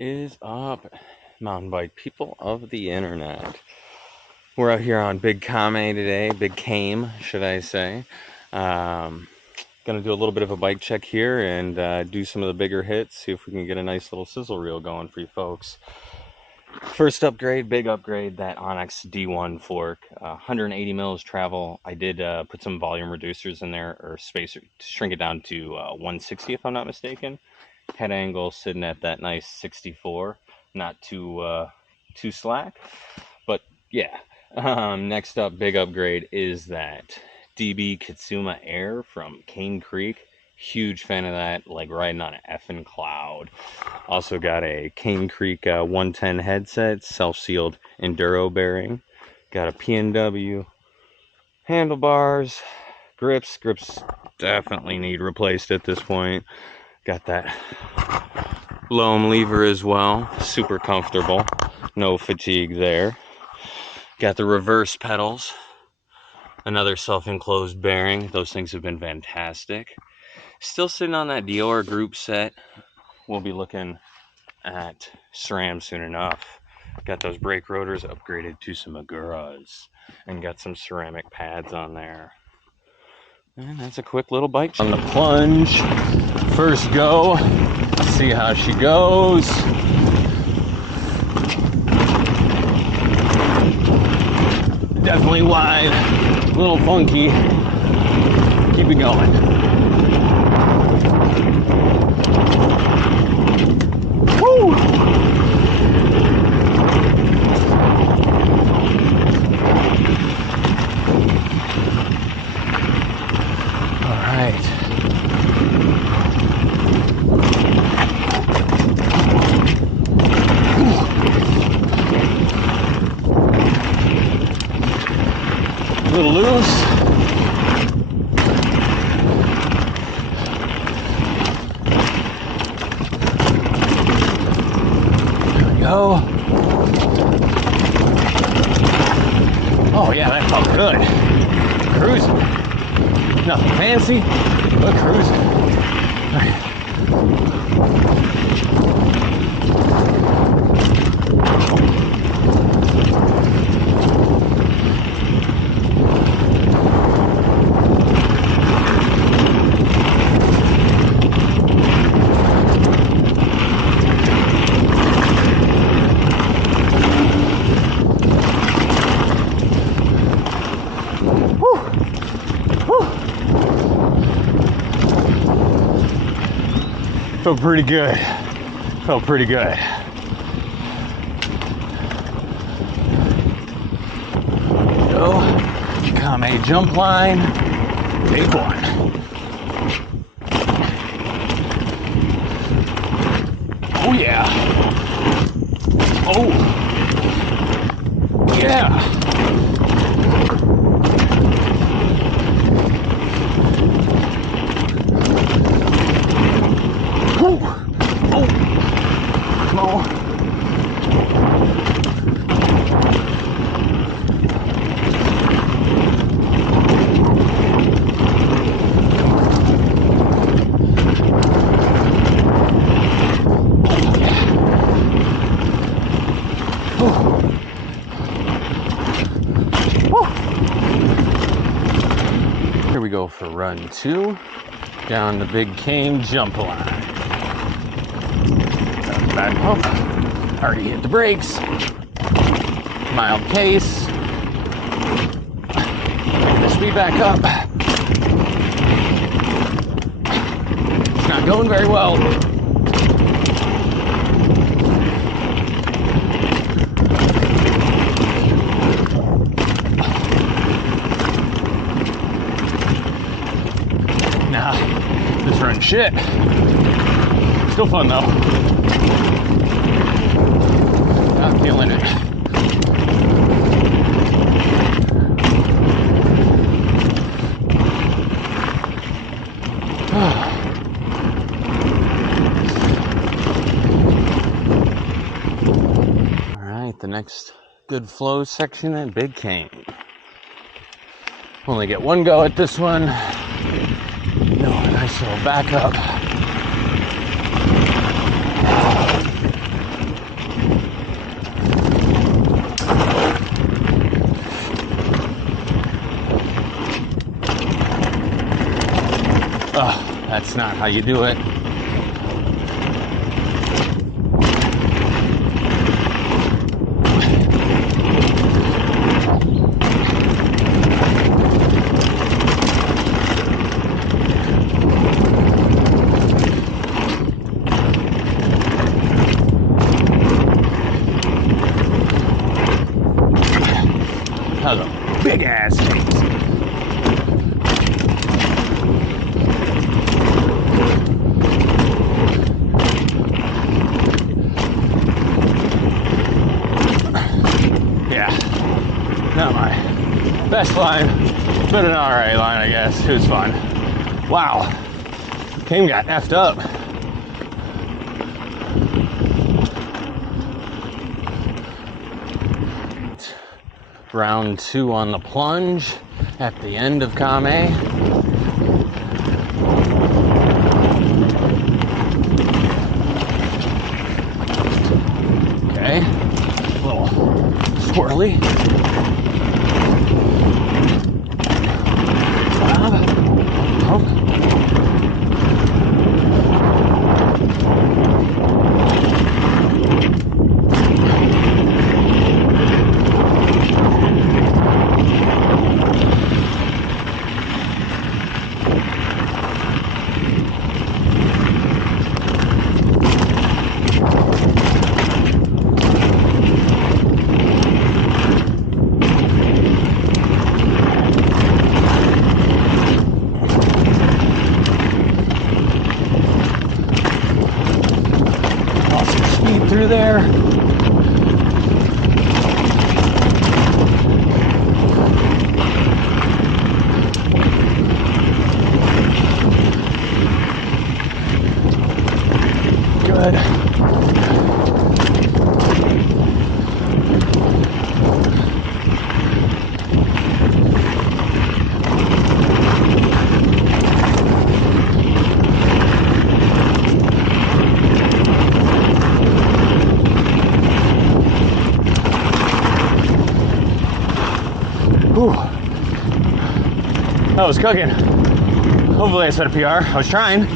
is up, mountain bike people of the internet? We're out here on Big Kame today, Big Kame, should I say. Gonna do a little bit of a bike check here and do some of the bigger hits, see if we can get a nice little sizzle reel going for you folks. First upgrade, big upgrade, that Onyx D1 fork, 180 mils travel. I did put some volume reducers in there, or spacer, to shrink it down to 160 if I'm not mistaken. Head angle sitting at that nice 64, not too slack, but yeah. Next up, big upgrade is that DB Kitsuma Air from Cane Creek. Huge fan of that, like riding on an effing cloud. Also got a Cane Creek 110 headset, self-sealed Enduro bearing. Got a P&W, handlebars, grips definitely need replaced at this point. Got that loam lever as well, super comfortable, no fatigue there. Got the reverse pedals, another self-enclosed bearing. Those things have been fantastic. Still sitting on that Dior group set. We'll be looking at SRAM soon enough. Got those brake rotors upgraded to some Maguras and got some ceramic pads on there. And that's a quick little bike check. On the plunge, first go, see how she goes. Definitely wide, a little funky. Keep it going. Woo! All right. A little loose. There we go. Oh yeah, that felt good. Cruising. Nothing fancy, but cruising. All right. Felt pretty good. Felt pretty good. Go. Kame jump line. Big one. Oh yeah. Oh. Yeah. Here we go for run 2, down the Big Kame jump line. Back pump, already hit the brakes, mild pace, pick the speed back up. It's not going very well. This run shit. Still fun though. I'm feeling it. Alright, the next good flow section at Big Kame. Only get one go at this one. Nice little back up. That's not how you do it. That was a big ass face. Yeah, not my best line, but an alright line, I guess. It was fun. Wow, Kame got effed up. Round 2 on the plunge at the end of Kame. Okay, a little swirly. Through there. Good. Whew. That was cooking. Hopefully I set a PR. I was trying.